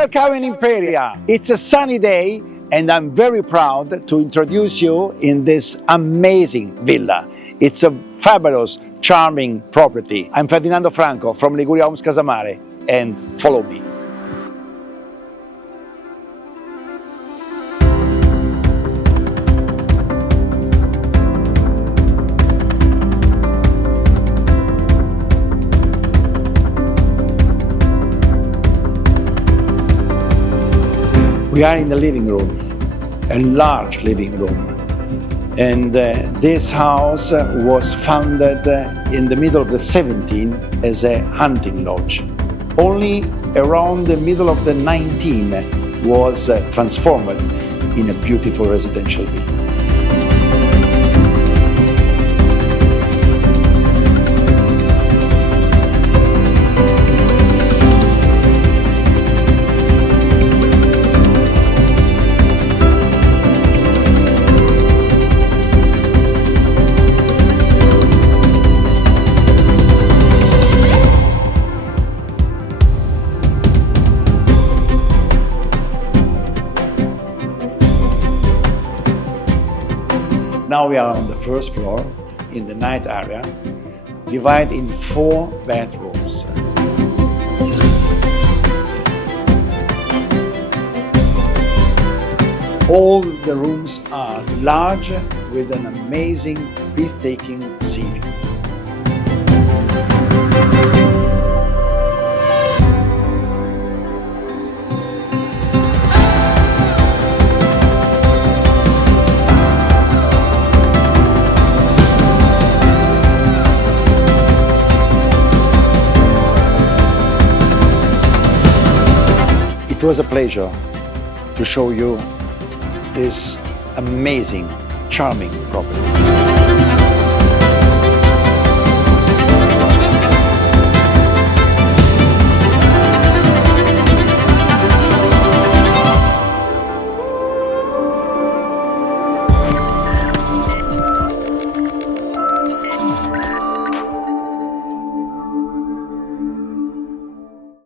Welcome in Imperia. It's a sunny day and I'm very proud to introduce you in this amazing villa. It's a fabulous, charming property. I'm Ferdinando Franco from Liguria Homes Casamare and follow me. We are in the living room, a large living room. And this house was founded in the middle of the 17th as a hunting lodge. Only around the middle of the 19th was transformed in a beautiful residential villa. Now we are on the first floor in the night area, divided in 4 bedrooms. All the rooms are large with an amazing, breathtaking ceiling. It was a pleasure to show you this amazing, charming property.